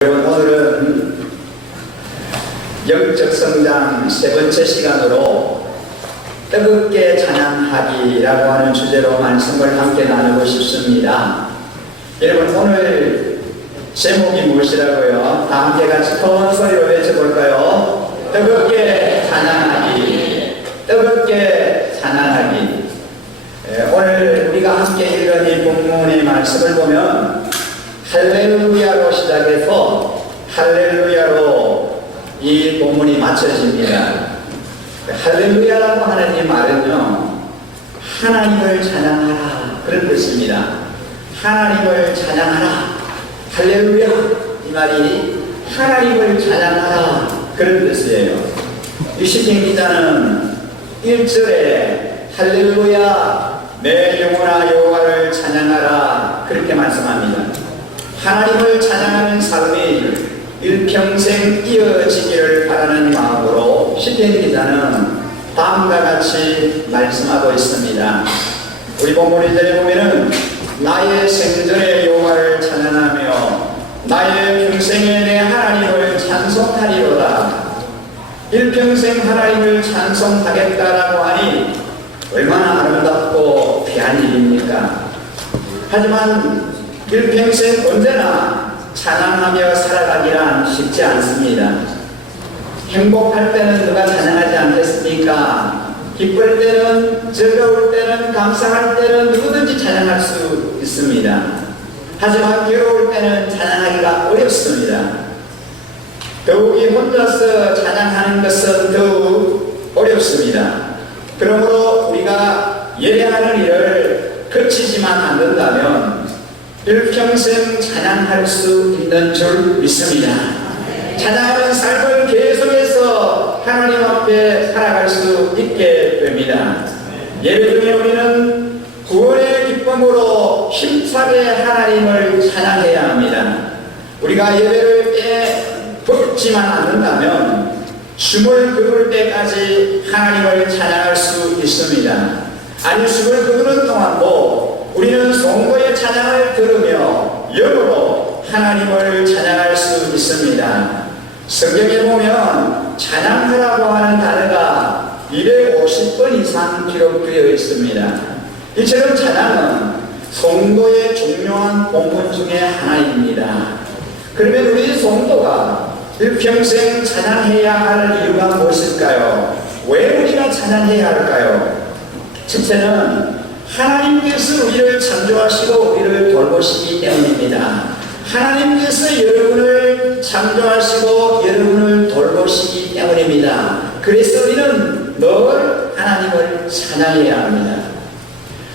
오늘은 영적 성장 세 번째 시간으로 뜨겁게 찬양하기라고 하는 주제로 말씀을 함께 나누고 싶습니다. 여러분, 오늘 제목이 무엇이라고요? 다 함께 같이 큰 소리로 외쳐볼까요? 뜨겁게 찬양하기, 뜨겁게 찬양하기. 오늘 우리가 함께 읽은 이 본문의 말씀을 보면 할렐루야로 시작해서 할렐루야로 이 본문이 마쳐집니다. 할렐루야라고 하는 이 말은요, 하나님을 찬양하라 그런 뜻입니다. 하나님을 찬양하라. 할렐루야 이 말이 하나님을 찬양하라 그런 뜻이에요. 시편 기자는 1절에 할렐루야 내 영혼아 여호와를 찬양하라 그렇게 말씀합니다. 하나님을 찬양하는 삶이 일평생 이어지기를 바라는 마음으로 시편 기자는 다음과 같이 말씀하고 있습니다. 우리 본문 1절에 보면은 나의 생전에 여호와를 찬양하며 나의 평생에 내 하나님을 찬송하리로다. 일평생 하나님을 찬송하겠다라고 하니 얼마나 아름답고 귀한 일입니까? 하지만 일평생 언제나 찬양하며 살아가기란 쉽지 않습니다. 행복할 때는 누가 찬양하지 않겠습니까? 기쁠 때는, 즐거울 때는, 감사할 때는 누구든지 찬양할 수 있습니다. 하지만 괴로울 때는 찬양하기가 어렵습니다. 더욱이 혼자서 찬양하는 것은 더욱 어렵습니다. 그러므로 우리가 예배하는 일을 그치지만 않는다면 일평생 찬양할 수 있는 줄 믿습니다. 찬양하는 삶을 계속해서 하나님 앞에 살아갈 수 있게 됩니다. 예배 중에 우리는 구원의 기쁨으로 힘차게 하나님을 찬양해야 합니다. 우리가 예배를 빼먹지만 않는다면 숨을 그을 때까지 하나님을 찬양할 수 있습니다. 아니, 숨을 그르는 동안도 우리는 성도의 찬양을 들으며 영으로 하나님을 찬양할 수 있습니다. 성경에 보면 찬양하라고 하는 단어가 250번 이상 기록되어 있습니다. 이처럼 찬양은 성도의 중요한 본분 중에 하나입니다. 그러면 우리 성도가 일평생 찬양해야 할 이유가 무엇일까요? 왜 우리가 찬양해야 할까요? 첫째는 하나님께서 우리를 창조하시고 우리를 돌보시기 때문입니다. 하나님께서 여러분을 창조하시고 여러분을 돌보시기 때문입니다. 그래서 우리는 늘 하나님을 찬양해야 합니다.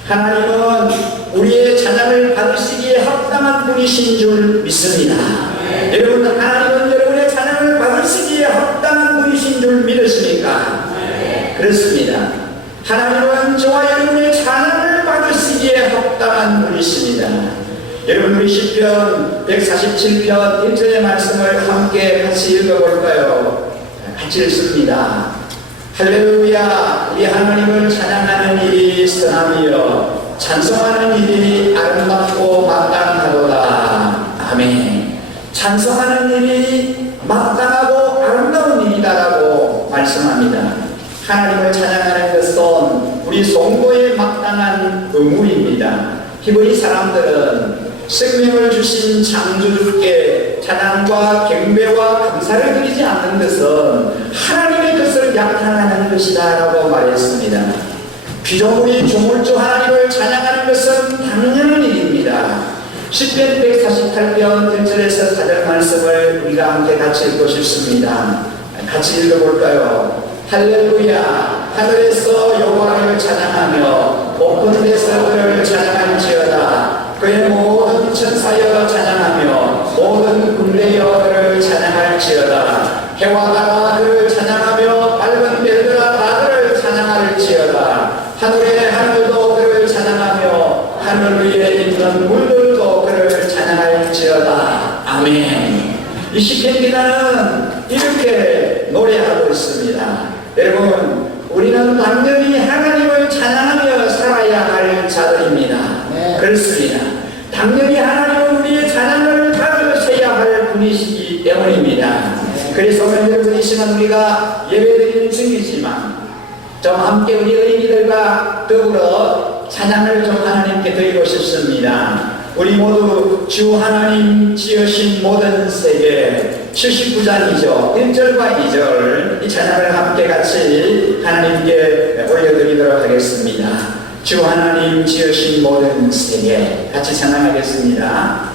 하나님은 우리의 찬양을 받으시기에 합당한 분이신 줄 믿습니다. 여러분, 하나님은 여러분의 찬양을 받으시기에 합당한 분이신 줄 믿으십니까? 그렇습니다. 하나님은 저와 여러분의 찬양을 받으시기에 합당한 분이십니다. 여러분, 우리 시편 147편 1절의 말씀을 함께 같이 읽어볼까요? 같이 읽습니다. 할렐루야, 우리 하나님을 찬양하는 일이 선함이여 찬송하는 일이 아름답고 마땅하도다. 아멘. 찬송하는 일이 마땅하고 아름다운 일이다라고 말씀합니다. 하나님을 찬양하는 것은 우리 성도의 마땅한 의무입니다. 히브리 사람들은 생명을 주신 창조주께 찬양과 경배와 감사를 드리지 않는 것은 하나님의 것을 약탈하는 것이다 라고 말했습니다. 피조물이 조물주 하나님을 찬양하는 것은 당연한 일입니다. 시편 148편 1절에서 4절 말씀을 우리가 함께 같이 읽고 싶습니다. 같이 읽어볼까요? 할렐루야, 하늘에서 여호와를 찬양하며 높은 데서 그를 찬양할지어다. 그의 모든 천사여 찬양하며 모든 군대여 그를 찬양할지어다. 해와 달아 그를 찬양하며 밝은 별들아 다 그를 찬양할지어다. 하늘의 하늘도 그를 찬양하며 하늘 위에 있는 물들도 그를 찬양할지어다. 아멘. 이 시편 기자는 이렇게 노래하고 있습니다. 여러분, 우리는 당연히 하나님을 찬양하며 살아야 할 자들입니다. 그렇습니다. 당연히 하나님은 우리의 찬양을 받으셔야 할 분이 주님이시기 때문입니다. 그래서 오늘 여러분 이 시간 우리가 예배드리는 중이지만 좀 함께 우리 어린이들과 더불어 찬양을 좀 하나님께 드리고 싶습니다. 우리 모두 주 하나님 지으신 모든 세계 79장이죠. 1절과 2절 이 찬양을 함께 같이 하나님께 올려드리도록 하겠습니다. 주 하나님 지으신 모든 세계 같이 찬양하겠습니다.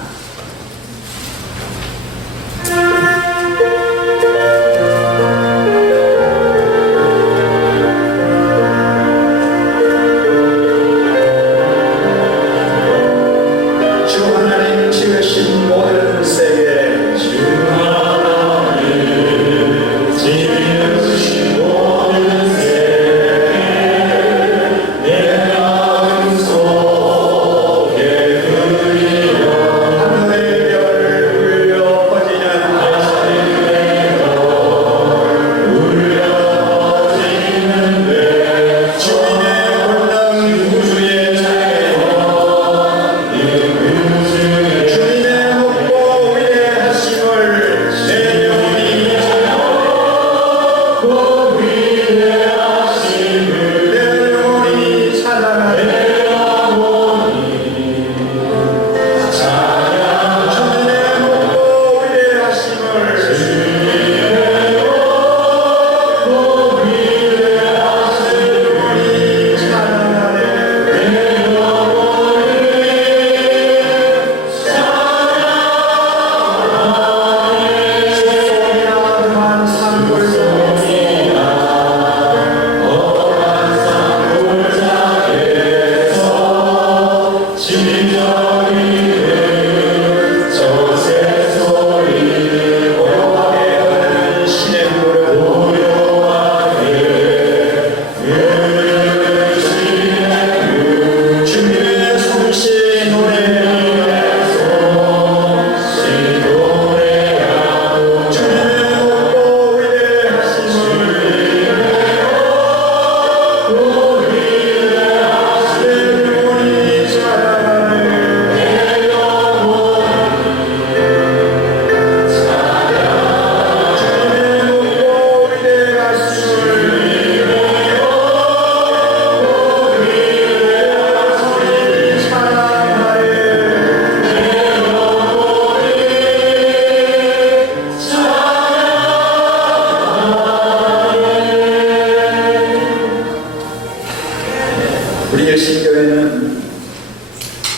우리 열심교회는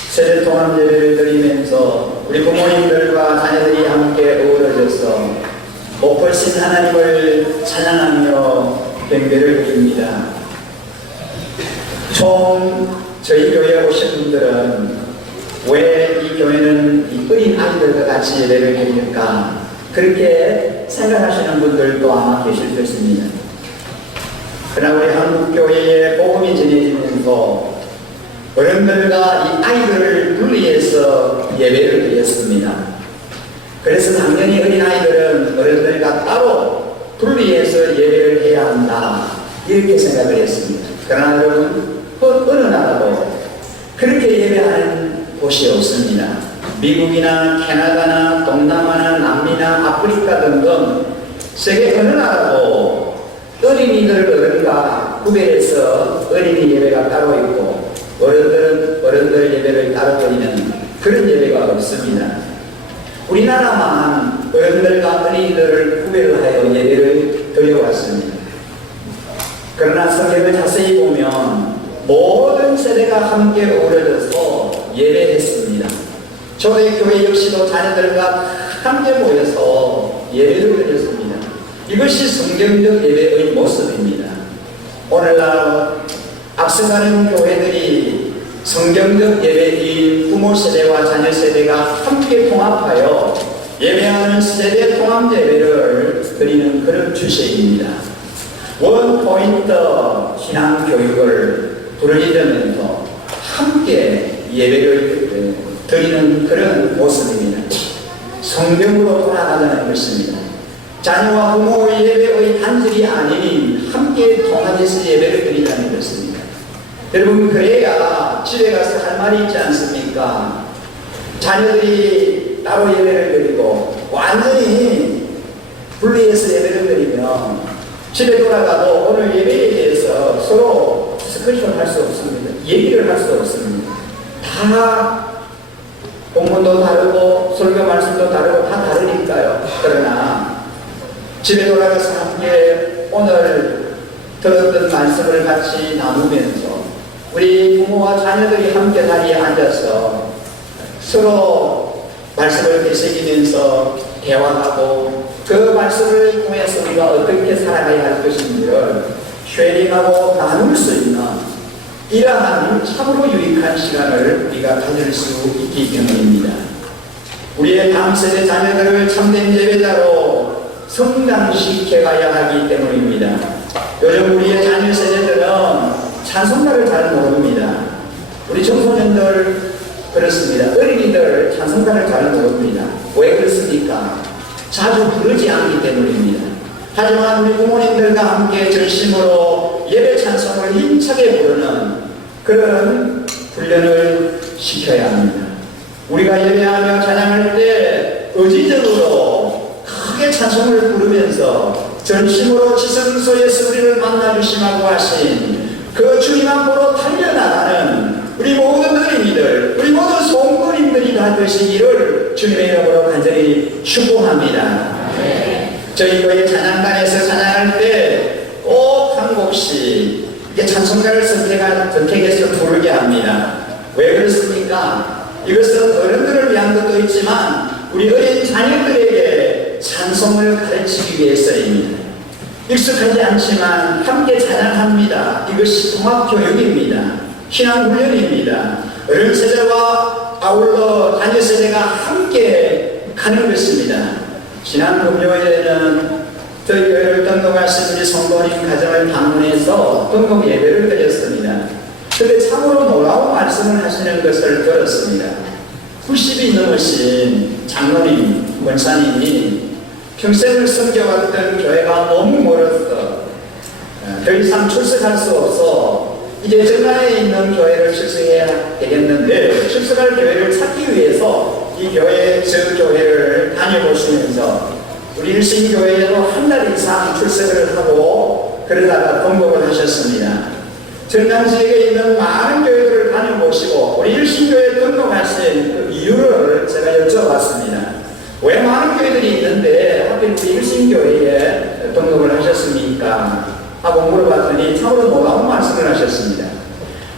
세대 통합 예배를 드리면서 우리 부모님들과 자녀들이 함께 어우러져서 목벌신 하나님을 찬양하며 경배를 드립니다. 총 저희 교회에 오신 분들은 왜 이 교회는 이 어린 아이들과 같이 예배를 드릴까 그렇게 생각하시는 분들도 아마 계실 것입니다. 그러나 우리 한국교회의 복음이 전해지면서 어른들과 이 아이들을 분리해서 예배를 드렸습니다. 그래서 당연히 어린아이들은 어른들과 따로 분리해서 예배를 해야 한다 이렇게 생각을 했습니다. 그러나 여러분 어느 나라도 그렇게 예배하는 곳이 없습니다. 미국이나 캐나다나 동남아나 남미나 아프리카 등등 세계 어느 나라도 어린이들 어른과 구별해서 어린이 예배가 따로 있고 어른들은 어른들 예배를 따로 드리는 그런 예배가 없습니다. 우리나라만 어른들과 어린이들을 구별하여 예배를 드려왔습니다. 그러나 성경을 자세히 보면 모든 세대가 함께 어우러져서 예배했습니다. 초대교회 역시도 자녀들과 함께 모여서 예배를 드렸습니다. 이것이 성경적 예배의 모습입니다. 오늘날 앞서가는 교회들이 성경적 예배인 부모 세대와 자녀 세대가 함께 통합하여 예배하는 세대 통합 예배를 드리는 그런 추세입니다. 원 포인트 신앙 교육을 부르짖으면서 함께 예배를 드리는 그런 모습입니다. 성경으로 돌아가는 것입니다. 자녀와 부모의 예배의 단절이 아닌 함께 통합해서 예배를 드리자는 것입니다. 여러분 그래야 집에 가서 할 말이 있지 않습니까? 자녀들이 따로 예배를 드리고 완전히 분리해서 예배를 드리면 집에 돌아가도 오늘 예배에 대해서 서로 스크린을 할 수 없습니다. 얘기를 할 수 없습니다. 다 본문도 다르고 설교 말씀도 다르고 다 다르니까요. 그러나 집에 돌아가서 함께 오늘 들었던 말씀을 같이 나누면서 우리 부모와 자녀들이 함께 자리에 앉아서 서로 말씀을 되새기면서 대화하고 그 말씀을 통해서 우리가 어떻게 살아가야 할 것인지를 쉐링하고 나눌 수 있는 이러한 참으로 유익한 시간을 우리가 가질 수 있기 때문입니다. 우리의 다음 세대 자녀들을 참된 예배자로 성장시켜가야 하기 때문입니다. 요즘 우리의 자녀 세대들은 찬송가를 잘 모릅니다. 우리 청소년들 그렇습니다. 어린이들 찬송가를 잘 모릅니다. 왜 그렇습니까? 자주 부르지 않기 때문입니다. 하지만 우리 부모님들과 함께 전심으로 예배 찬송을 힘차게 부르는 그런 훈련을 시켜야 합니다. 우리가 예배하며 찬양할 때 의지적으로 크게 찬송을 부르면서 전심으로 지성소에서 우리를 만나주시라고 하신 그 주님 앞으로 달려나가는 우리 모든 어린이들, 우리 모든 송도님들이 다 되시기를 주님의 이름으로 간절히 축복합니다. 저희 교회 찬양단에서 찬양할 때 꼭 한 곡씩 찬송가를 선택해서 부르게 합니다. 왜 그렇습니까? 이것은 어른들을 위한 것도 있지만 우리 어린 자녀들에게 찬송을 가르치기 위해서입니다. 익숙하지 않지만 함께 찬양합니다. 이것이 통합교육입니다. 신앙훈련입니다. 어른 세대와 아울러 자녀 세대가 함께 가는 것입니다. 지난 금요일에는 저희 교회를 등록하신 우리 성도님 가정을 방문해서 등록 예배를 드렸습니다. 그런데 참으로 놀라운 말씀을 하시는 것을 들었습니다. 90이 넘으신 장로님, 권사님이 평생을 섬겨왔던 교회가 너무 멀어서 더 이상 출석할 수 없어 이제 전라에 있는 교회를 출석해야 되겠는데 출석할 교회를 찾기 위해서 이 교회, 저 교회를 다녀보시면서 우리 일신교회에도 한 달 이상 출석을 하고 그러다가 등록을 하셨습니다. 전당지역에 있는 많은 교회들을 다녀보시고 우리 일신교회에 등록하신 그 이유를 제가 여쭤봤습니다. 왜 많은 교회들이 있는데 하필 우리 일신교회에 등록을 하셨습니까? 하고 물어봤더니 참으로 놀라운 말씀을 하셨습니다.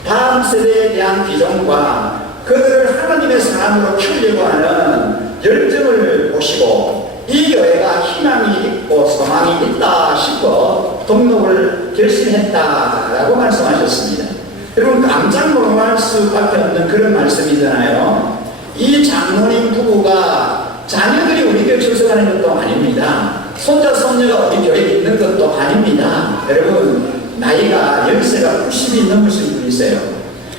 다음 세대에 대한 비전과 그들을 하나님의 사람으로 키우려고 하는 열정을 보시고 이 교회가 희망이 있고 소망이 있다 싶어 등록을 결심했다라고 말씀하셨습니다. 여러분 깜짝 놀랄 수밖에 없는 그런 말씀이잖아요. 이 장로님 부부가 자녀들이 우리 교회 출석하는 것도 아닙니다. 손자 손녀가 우리 교회에 있는 것도 아닙니다. 여러분 나이가 연세가 90이 넘으신 분이세요.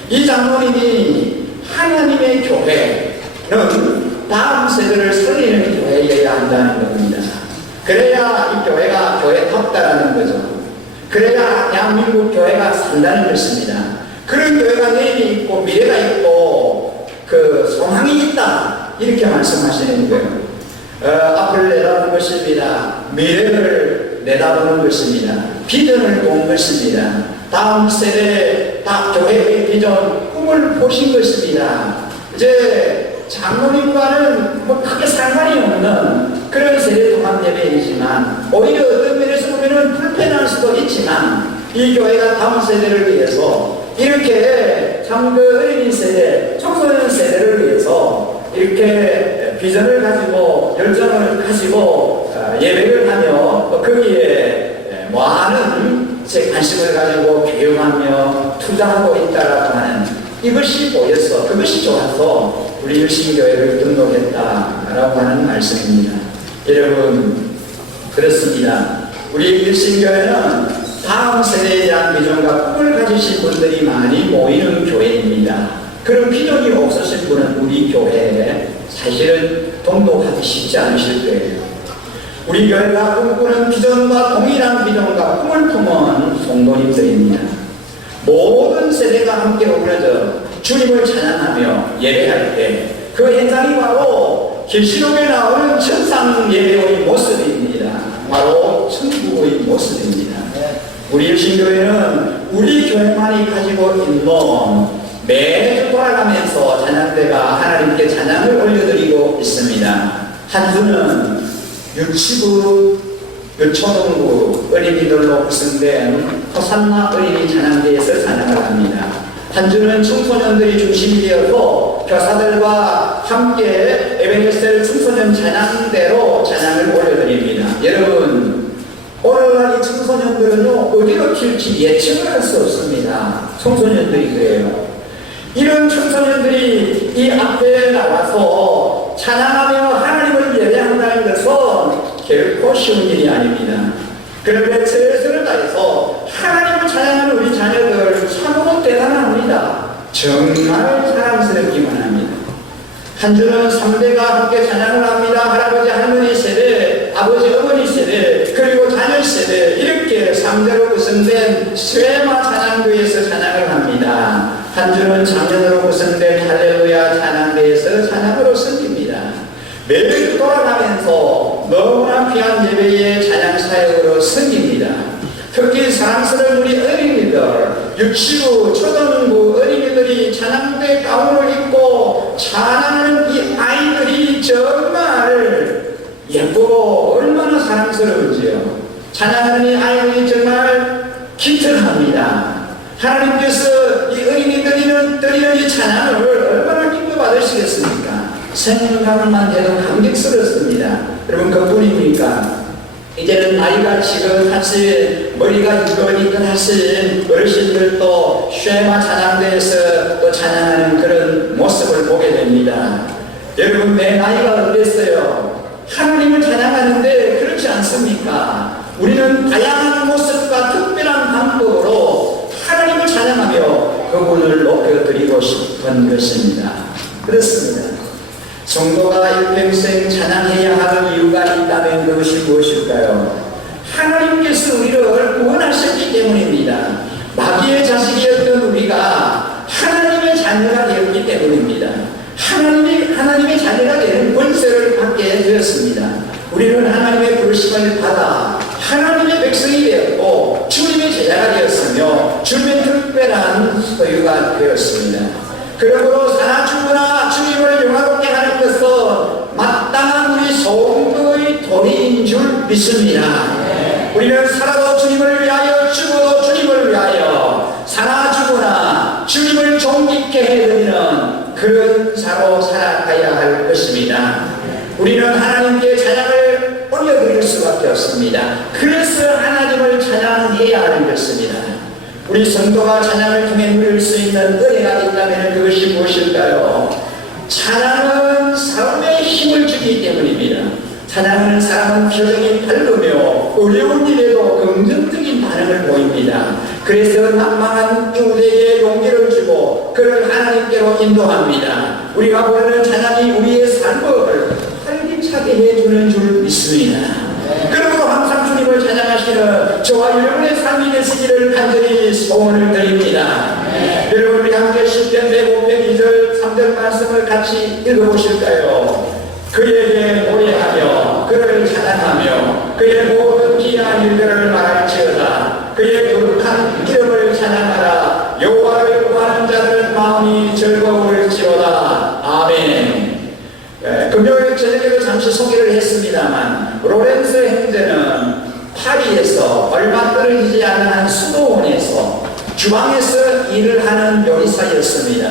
이 장로님이 하나님의 교회는 다음 세대를 살리는 교회여야 한다는 겁니다. 그래야 이 교회가 교회답다라는 거죠. 그래야 대한민국 교회가 산다는 것입니다. 그런 교회가 내일이 있고 미래가 있고 그 소망이 있다 이렇게 말씀하시는 거예요. 앞을 내다보는 것입니다. 미래를 내다보는 것입니다. 비전을 본 것입니다. 다음 세대 다 교회의 비전 꿈을 보신 것입니다. 이제 장로님과는 뭐 크게 상관이 없는 그런 세대 통합 예배이지만 오히려 어떤 면에서 보면 불편할 수도 있지만 이 교회가 다음 세대를 위해서 이렇게 참 그 어린이 세대, 청소년 세대를 위해서 이렇게 비전을 가지고 열정을 가지고 예배를 하며 거기에 많은 제 관심을 가지고 교육하며 투자하고 있다라고 하는 이것이 보여서 그것이 좋아서 우리 일신교회를 등록했다라고 하는 말씀입니다. 여러분 그렇습니다. 우리 일신교회는 다음 세대에 대한 비전과 꿈을 가지신 분들이 많이 모이는 교회입니다. 그런 비전이 없으신 분은 우리 교회에 사실은 등록하기 쉽지 않으실 거예요. 우리 교회가 꿈꾸는 비전과 동일한 비전과 꿈을 품은 성도님들입니다. 모든 세대가 함께 어우러져 주님을 찬양하며 예배할 때 그 현장이 바로 계시록에 나오는 천상 예배의 모습입니다. 바로 천국의 모습입니다. 우리 신교회는 우리 교회만이 가지고 있는 매주 돌아가면서 찬양대가 하나님께 찬양을 올려드리고 있습니다. 한 주는 유치부, 초등부 어린이들로 구성된 호산나 어린이 찬양대에서 찬양을 합니다. 한 주는 청소년들이 중심이 되어서 교사들과 함께 에베네셀 청소년 찬양대로 찬양을 올려드립니다. 여러분, 오늘날 이 청소년들은요, 어디로 튈지 예측을 할 수 없습니다. 청소년들이 그래요. 이런 청소년들이 이 앞에 나와서 찬양하며 하나님을 예배한다는 것은 결코 쉬운 일이 아닙니다. 그런데 최선을 다해서 하나님을 찬양하는 우리 자녀들 참으로 대단합니다. 정말 사랑스럽기만 합니다. 한 주는 3대가 함께 찬양을 합니다. 할아버지 할머니 세대, 아버지 어머니 세대, 그리고 자녀 세대, 이렇게 3대로 구성된 쇠마 찬양교에서 찬양을 합니다. 한 주는 장년으로 구성된 할렐루야 찬양대에서 찬양으로 섬깁니다. 매일 돌아가면서 너무나 귀한 예배의 찬양 사역으로 섬깁니다. 특히 사랑스러운 우리 어린이들, 유치부, 초등부 어린이들이 찬양대 가운을 입고 찬양하는 이 아이들이 정말 예쁘고 얼마나 사랑스러운지요. 찬양하는 이 아이들이 정말 기특합니다. 하나님께서 이 어린이들이 드리는 이 찬양을 얼마나 기뻐 받으시겠습니까? 생각만 해도 감격스럽습니다. 여러분, 그뿐입니까? 이제는 나이가 지긋하신, 머리가 이끈이끈하신 어르신들도 쉐마 찬양대에서 또 찬양하는 그런 모습을 보게 됩니다. 여러분, 내 나이가 어땠어요? 하나님을 찬양하는데 그렇지 않습니까? 우리는 다양한 모습과 특별한 방법으로 하나님을 찬양하며 그분을 높여드리고 싶은 것입니다. 그렇습니다. 성도가 일평생 찬양해야 하는 이유가 있다면 그것이 무엇일까요? 하나님께서 우리를 구원하셨기 때문입니다. 마귀의 자식이었던 우리가 하나님의 자녀가 되었기 때문입니다. 하나님의 자녀가 되는 권세를 받게 되었습니다. 우리는 하나님의 부르심을 받아 하나님의 백성이 되었고 주님의 제자가 되었으며 주님의 특별한 소유가 되었습니다. 그러므로 사나 죽으나 주님을 영화롭게 하는 것은 마땅한 우리 성도의 도리인 줄 믿습니다. 우리는 살아도 주님을 위하여, 죽어도 주님을 위하여, 사나 죽으나 주님을 존귀케 해드리는 그런 자로 살아가야 할 것입니다. 우리는 하나님께 찬양을 올려드릴 수밖에 없습니다. 그래서 하나님을 찬양해야 하는 것입니다. 우리 성도가 찬양을 통해 누릴 수 있는 은혜가 있다면 그것이 무엇일까요? 찬양은 삶에 힘을 주기 때문입니다. 찬양하는 사람은 표정이 밝으며 어려운 일에도 긍정적인 반응을 보입니다. 그래서 난망한 유대에 용기를 주고 그를 하나님께로 인도합니다. 우리가 부르는 찬양이 우리의 삶을 활기차게 해주는 줄 믿습니다. 그러므로 항상 주님을 찬양하시는 저와 여러분의 삶이 되시기를 간절히 소원을 드립니다. 여러분, 우리 함께 10편 105편 2절 3절 말씀을 같이 읽어보실까요? 그에게 노래하며 그를 찬양하며 그의 모든 귀한 일들을 말할지어다. 그의 거룩한 이름을 찬양하라. 여호와를 구하는 자들 마음이 즐거울지어다. 아멘. 금요일 저녁에도 잠시 소개를 했습니다만 로렌스 형제는 파리에서 얼마 떨어지지 않은 한 수도원에서 주방에서 일을 하는 요리사였습니다.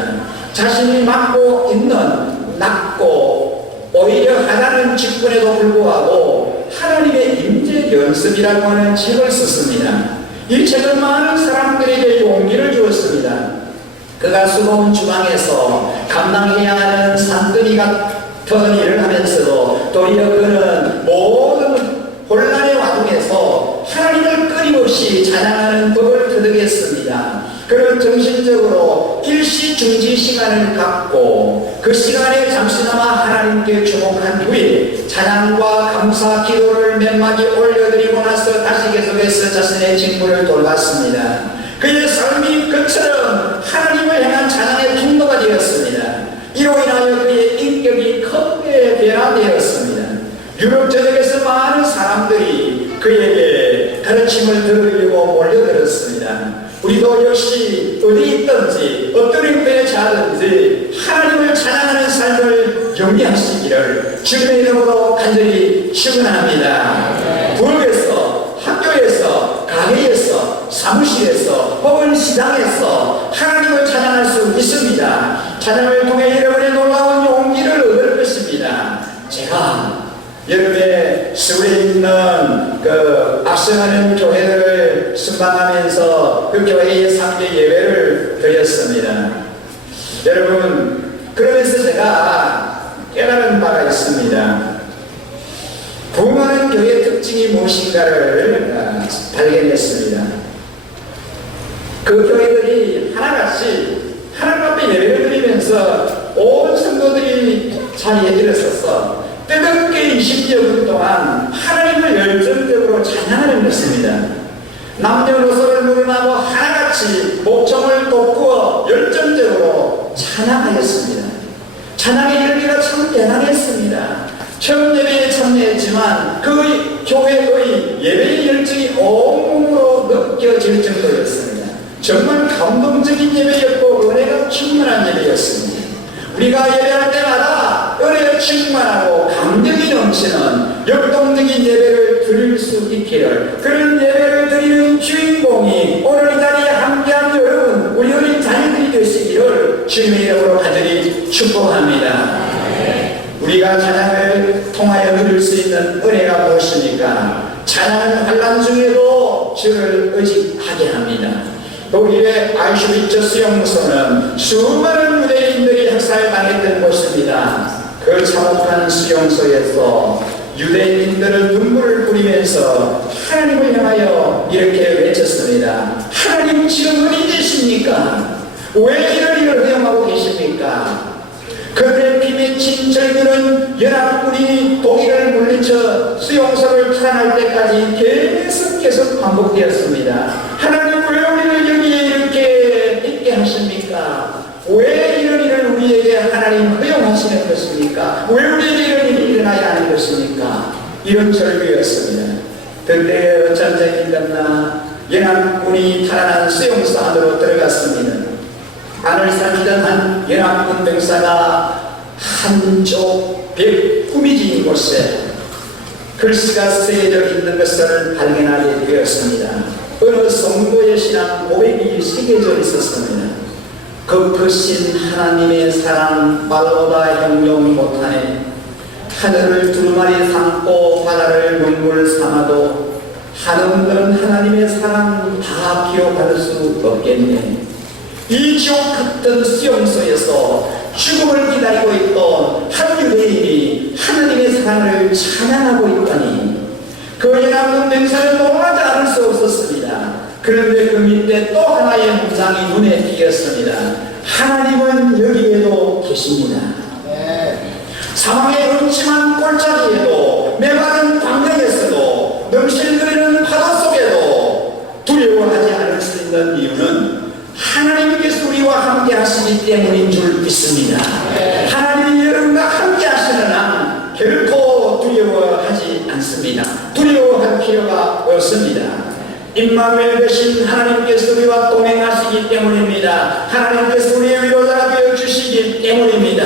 자신이 맡고 있는 낮고 오히려 하나는 직분에도 불구하고 하나님의 임재 연습이라고 하는 책을 썼습니다. 이 책은 많은 사람들에게 용기를 주었습니다. 그가 수도원 주방에서 감당해야 하는 산더미 같은 일을 하면서도 도리어 그는 모든 혼란의 와중에서 하나님을 끊임없이 찬양하는 법을 터득했습니다. 그는 정신적으로 일시중지 시간을 갖고 그 시간에 잠시나마 하나님께 주목한 후에 찬양과 감사 기도를 몇 마디 올려드리고 나서 다시 계속해서 자신의 직무를 돌봤습니다. 그의 삶이 그처럼 하나님을 향한 찬양의 통로가 되었습니다. 이로 인하여 그의 인격이 크게 천국의 변화되었습니다. 유럽 전역에서 많은 사람들이 그에게 가르침을 들으려고 몰려들었습니다. 우리도 역시 어디 있든지 어떤 형편에 처하든지 하나님을 찬양하는 삶을 영위하시기를 주님의 이름으로 간절히 축원합니다. 부엌에서, 학교에서, 가게에서, 사무실에서 혹은 시장에서 하나님을 찬양할 수 있습니다. 찬양을 통해 여러분의 놀라운 용기를 얻을 것입니다. 제가 여름에 서울에 있는 그 앞서가는 교회들을 순방하면서 그 교회의 3대 예배를 드렸습니다. 여러분, 그러면서 제가 깨달은 바가 있습니다. 부흥하는 교회의 특징이 무엇인가를 발견했습니다. 그 교회들이 하나같이 하나님 앞에 예배를 드리면서 온 성도들이 자리에 들어서서 뜨겁게 20여 분 동안 하나님을 열정적으로 찬양하는 것입니다. 남녀노소를 물어나고 하나같이 목청을 돋구어 열정적으로 찬양하였습니다. 찬양의 열기가 참 대단했습니다. 처음 예배에 참여했지만 그 교회의 예배의 열정이 온몸으로 느껴질 정도였습니다. 정말 감동적인 예배였고 은혜가 충만한 예배였습니다. 우리가 예배할 때마다 은혜에 충만하고 감격이 넘치는 역동적인 예배를 드릴 수 있기를, 그런 예배를 드리는 주인공이 오늘 이 자리에 함께한 여러분, 우리 어린 자녀들이 되시기를 주님의 이름으로 간절히 축복합니다. 우리가 찬양을 통하여 누릴 수 있는 은혜가 무엇입니까? 찬양은 환난 중에도 주를 의식하게 합니다. 독일의 아우슈비츠 수용소는 수많은 유대인들이 학살당했던 곳입니다. 그 참혹한 수용소에서 유대인들은 눈물을 뿌리면서 하나님을 향하여 이렇게 외쳤습니다. 하나님 지금 어디 계십니까? 왜 이런 일을 허용하고 계십니까? 그들의 피 맺힌 절규는 연합군이 독일을 물리쳐 수용소를 탈환할 때까지 계속 반복되었습니다. 하나님 왜 우리를 여기에 이렇게 있게 하십니까? 왜 이런 일을 우리에게 하나님 허용하시는 것입니까? 왜 우리에게 이런 일이 일어나야 하는 것입니까? 이런 절규였습니다. 그때 전쟁이 끝나 연합군이 탈환한 수용소 안으로 들어갔습니다. 안을 살피던 한 연합군 병사가 한쪽 벽 꾸미진 곳에 글씨가 쓰여져 있는 것을 발견하게 되었습니다. 어느 성도의 신앙 고백이 새겨져 있었습니다. 그 크신 하나님의 사랑 말보다 형용 못하네. 하늘을 두루마리 삼고 바다를 눈물 삼아도 한없는 하나님의 사랑 다 기억할 수 없겠네. 이 지옥 같은 수용소에서 죽음을 기다리고 있던 한 유대인이 하나님의 사랑을 찬양하고 있다니, 그 연합군 병사는 놀라지 않을 수 없었습니다. 그런데 그 밑에 또 하나의 문장이 눈에 띄었습니다. 하나님은 여기에도 계십니다. 사망의 음침한 골짜기에도, 메마른 광야에서도, 넘실거리는 파도 속에도 두려워하지 않을 수 있는 이유는 하나님께서 우리와 함께 하시기 때문인 줄 믿습니다. 하나님이 여러분과 함께 하시는 한 결코 두려워하지 않습니다. 두려워할 필요가 없습니다. 임마누엘 되신 하나님께서 우리와 동행하시기 때문입니다. 하나님께서 우리의 위로자가 되어 주시기 때문입니다.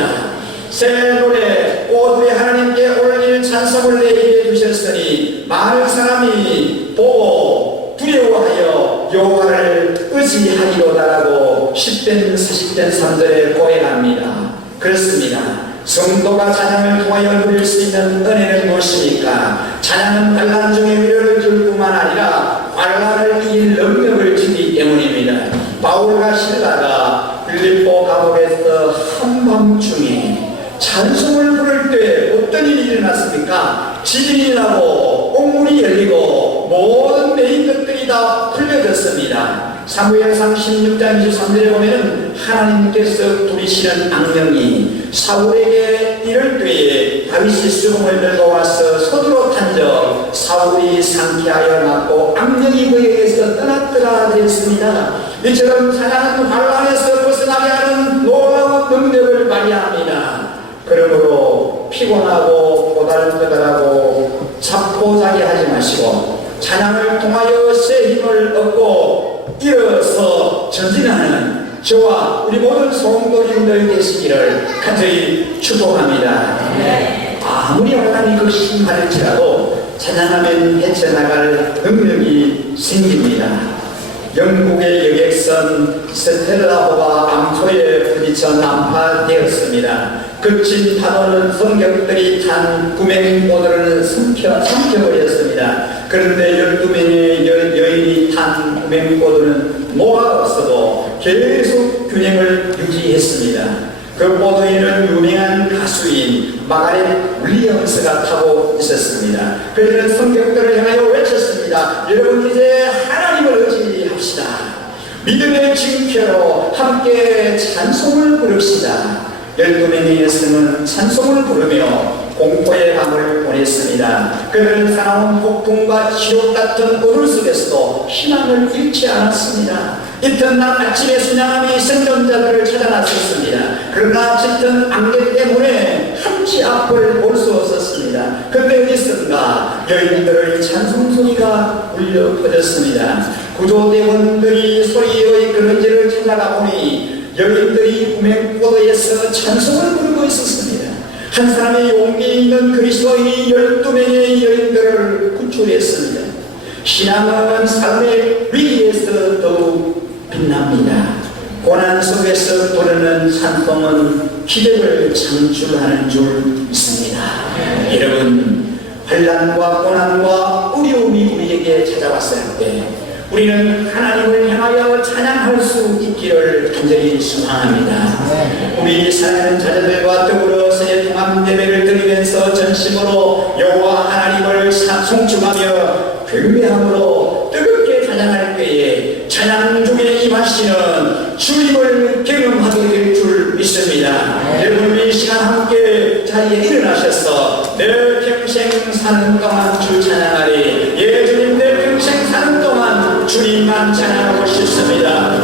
새 노래 오두에 하나님께 올릴 찬송을 내리게 주셨으니 많은 사람이 보고 두려워하여 여호와를 의지하리로다라고 10편 40편 3절에 고백합니다. 그렇습니다. 성도가 찬양을 통하여 누릴 수 있는 은혜는 무엇입니까? 찬양은 환난 중에 위로를 줄 뿐만 아니라 환난을 이길 능력을 주기 때문입니다. 바울과 실라가 빌립보 감옥에서 한밤중에 찬송을 부를 때 어떤 일이 일어났습니까? 지진이 나고 옥문이 열리고 모든 메인 것들이 다 풀려졌습니다. 사무엘상 16장 23절에 보면 하나님께서 부리시는 악령이 사울에게 이럴 때에 다윗이 수금을 들고 와서 서두로 탄적 사울이 상쾌하여 맞고 악령이 그에게서 떠났더라 되었습니다. 이처럼 찬양은 환난에서 벗어나게 하는 놀라운 능력을 발휘합니다. 그러므로 피곤하고 고달프다라고 잡고자기 하지 마시고 찬양을 통하여 새 힘을 얻고 일어서 전진하는 저와 우리 모든 성도님들 되시기를 간절히 축복합니다. 아무리 어려운 것이 많을지라도 찬양하면 헤쳐나갈 능력이 생깁니다. 영국의 여객선 스텔라호가 암초에 부딪혀 난파되었습니다. 거친 파도는 성격들이 탄 구명보도를 삼켜버렸습니다. 그런데 12명의 여인이 탄 구명보도는 뭐가 없어도 계속 균형을 유지했습니다. 그 보도에는 유명한 가수인 마가렛 윌리엄스가 타고 있었습니다. 그들은 성격들을 향하여 외쳤습니다. 여러분 이제 하나님을 의지합시다. 믿음의 징표로 함께 찬송을 부릅시다. 12명의 여성은 찬송을 부르며 공포의 밤을 보냈습니다. 그들은 살아온 폭풍과 지옥 같은 어둠 속에서도 희망을 잃지 않았습니다. 이튿날 아침에 순양함이 생존자들을 찾아 나섰습니다. 그러나 짙은 안개 때문에 한치 앞을 볼 수 없었습니다. 그런데 어디선가 여인들의 찬송 소리가 울려 퍼졌습니다. 구조대원들이 소리의 그런지를 찾아가 보니 여인들이 구명보도에서 찬송을 부르고 있었습니다. 한 사람의 용기 있는 그리스도인이 12명의 여인들을 구출했습니다. 신앙은 삶의 위에서 더욱 빛납니다. 고난 속에서 부르는 찬송은 기적을 창출하는 줄 믿습니다. 여러분, 환난과 고난과 어려움이 우리에게 찾아왔을 때 우리는 하나님을 향하여 찬양할 수 있기를 간절히 소망합니다. 우리 사랑하는 자녀들과 더불어 새해 통합 예배를 드리면서 전심으로 여호와 하나님을 송축하며 경배함으로 뜨겁게 찬양할 때에 찬양 중에 임하시는 주님을 경험하게 될 줄 믿습니다. 여러분 이 시간 함께 자리에 일어나셔서 내 평생 사는 동안 주 찬양하리. 예 주님 내 평생 사는 동안 주님만 찬양하고 싶습니다.